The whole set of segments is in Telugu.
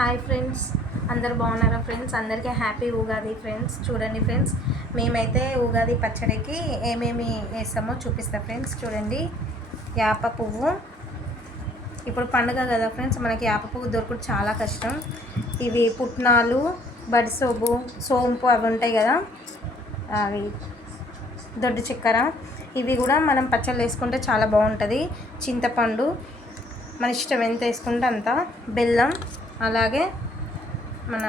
హాయ్ ఫ్రెండ్స్, అందరు బాగున్నారా ఫ్రెండ్స్? అందరికీ హ్యాపీ ఉగాది ఫ్రెండ్స్. చూడండి ఫ్రెండ్స్, మేమైతే ఉగాది పచ్చడికి ఏమేమి వేస్తామో చూపిస్తా ఫ్రెండ్స్. చూడండి, యాప పువ్వు. ఇప్పుడు పండుగ కదా ఫ్రెండ్స్, మనకి యాప పువ్వు దొరకడం చాలా కష్టం. ఇవి పుట్నాలు, బడిసోపు, సోంపు అవి ఉంటాయి కదా, అవి దొడ్డు చక్కెర. ఇవి కూడా మనం పచ్చళ్ళు వేసుకుంటే చాలా బాగుంటుంది. చింతపండు మన ఇష్టం ఎంత వేసుకుంటే అంత, బెల్లం, అలాగే మన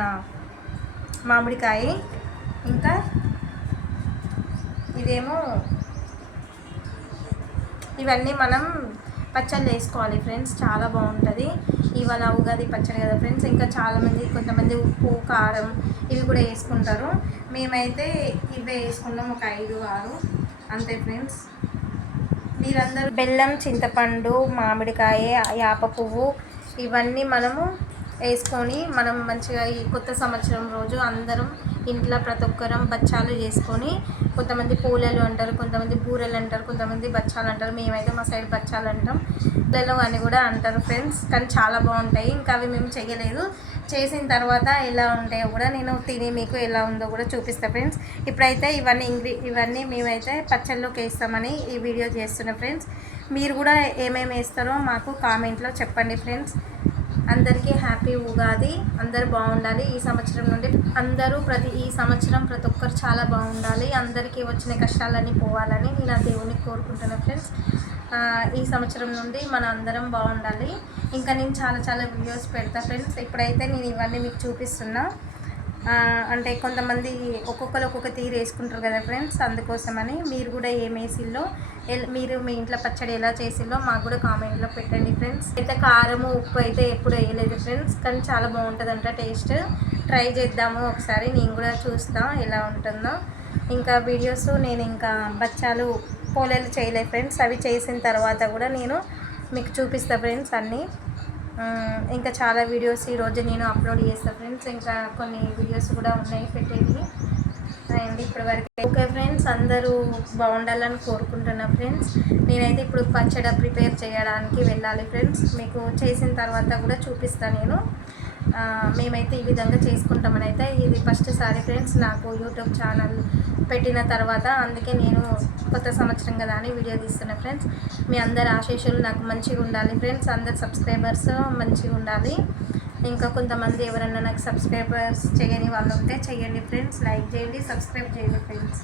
మామిడికాయ, ఇంకా ఇదేమో ఇవన్నీ మనం పచ్చళ్ళు వేసుకోవాలి ఫ్రెండ్స్. చాలా బాగుంటుంది. ఇవాళ ఉగాది పచ్చడి కదా ఫ్రెండ్స్. ఇంకా చాలామంది, కొంతమంది ఉప్పు, కారం ఇవి కూడా వేసుకుంటారు. మేమైతే ఇవే వేసుకున్నాం, ఒక 5-6 అంతే ఫ్రెండ్స్. మీరందరూ బెల్లం, చింతపండు, మామిడికాయ, యాప పువ్వు ఇవన్నీ మనము వేసుకొని మనం మంచిగా ఈ కొత్త సంవత్సరం రోజు అందరం ఇంట్లో ప్రతి ఒక్కరం బచ్చాలు చేసుకొని, కొంతమంది పూలలు అంటారు, కొంతమంది బూరెలు అంటారు, కొంతమంది బచ్చాలు అంటారు. మేమైతే మా సైడ్ బచ్చాలు అంటాం, పూలలు అని కూడా అంటారు ఫ్రెండ్స్. కానీ చాలా బాగుంటాయి. ఇంకా అవి మేము చేయలేదు. చేసిన తర్వాత ఎలా ఉంటాయో కూడా నేను తిని మీకు ఎలా ఉందో కూడా చూపిస్తాను ఫ్రెండ్స్. ఇప్పుడైతే ఇవన్నీ మేమైతే పచ్చళ్ళలోకి వేస్తామని ఈ వీడియో చేస్తున్నాం ఫ్రెండ్స్. మీరు కూడా ఏమేమి వేస్తారో మాకు కామెంట్లో చెప్పండి ఫ్రెండ్స్. అందరికీ హ్యాపీ ఉగాది. అందరూ బాగుండాలి. ఈ సంవత్సరం నుండి అందరూ ఈ సంవత్సరం ప్రతి ఒక్కరు చాలా బాగుండాలి. అందరికీ వచ్చిన కష్టాలన్నీ పోవాలని నేను ఆ దేవుని కోరుకుంటున్నాను ఫ్రెండ్స్. ఈ సంవత్సరం నుండి మన అందరం బాగుండాలి. ఇంకా నేను చాలా వీడియోస్ పెడతా ఫ్రెండ్స్. ఇప్పుడైతే నేను ఇవన్నీ మీకు చూపిస్తున్నా. అంటే కొంతమంది ఒక్కొక్కరు ఒక్కొక్క తీరు వేసుకుంటారు కదా ఫ్రెండ్స్. అందుకోసమని మీరు కూడా ఏం వేసిల్లో, మీరు మీ ఇంట్లో పచ్చడి ఎలా చేసిల్లో మాకు కూడా కామెంట్లో పెట్టండి ఫ్రెండ్స్. అయితే కారము, ఉప్పు అయితే ఎప్పుడు వేయలేదు ఫ్రెండ్స్, కానీ చాలా బాగుంటుందంట టేస్ట్. ట్రై చేద్దాము ఒకసారి, నేను కూడా చూస్తాను ఎలా ఉంటుందో. ఇంకా వీడియోస్ నేను ఇంకా బచ్చాలు, పోలేలు చేయలేదు ఫ్రెండ్స్. అవి చేసిన తర్వాత కూడా నేను మీకు చూపిస్తాను ఫ్రెండ్స్ అన్నీ. ఇంకా చాలా వీడియోస్ ఈరోజు నేను అప్లోడ్ చేస్తాను ఫ్రెండ్స్. ఇంకా కొన్ని వీడియోస్ కూడా ఉన్నాయి పెట్టేవి. అండ్ ఇప్పటివరకు ఓకే ఫ్రెండ్స్, అందరూ బాగుండాలని కోరుకుంటున్నా ఫ్రెండ్స్. నేనైతే ఇప్పుడు పచ్చడి ప్రిపేర్ చేయడానికి వెళ్ళాలి ఫ్రెండ్స్. మీకు చేసిన తర్వాత కూడా చూపిస్తాను నేను. మేమైతే ఈ విధంగా చేసుకుంటామని అయితే ఇది ఫస్ట్ సారి ఫ్రెండ్స్ నాకు యూట్యూబ్ ఛానల్ పెట్టిన తర్వాత. అందుకే నేను కొత్త సంవత్సరం కదా అని వీడియో తీస్తున్నా ఫ్రెండ్స్. మీ అందరి ఆశీస్సులు నాకు మంచిగా ఉండాలి ఫ్రెండ్స్. అందరు సబ్స్క్రైబర్స్ మంచిగా ఉండాలి. ఇంకా కొంతమంది ఎవరన్నా నాకు సబ్స్క్రైబర్స్ చేయని వాళ్ళు ఉంటే చేయండి ఫ్రెండ్స్. లైక్ చేయండి, సబ్స్క్రైబ్ చేయండి ఫ్రెండ్స్.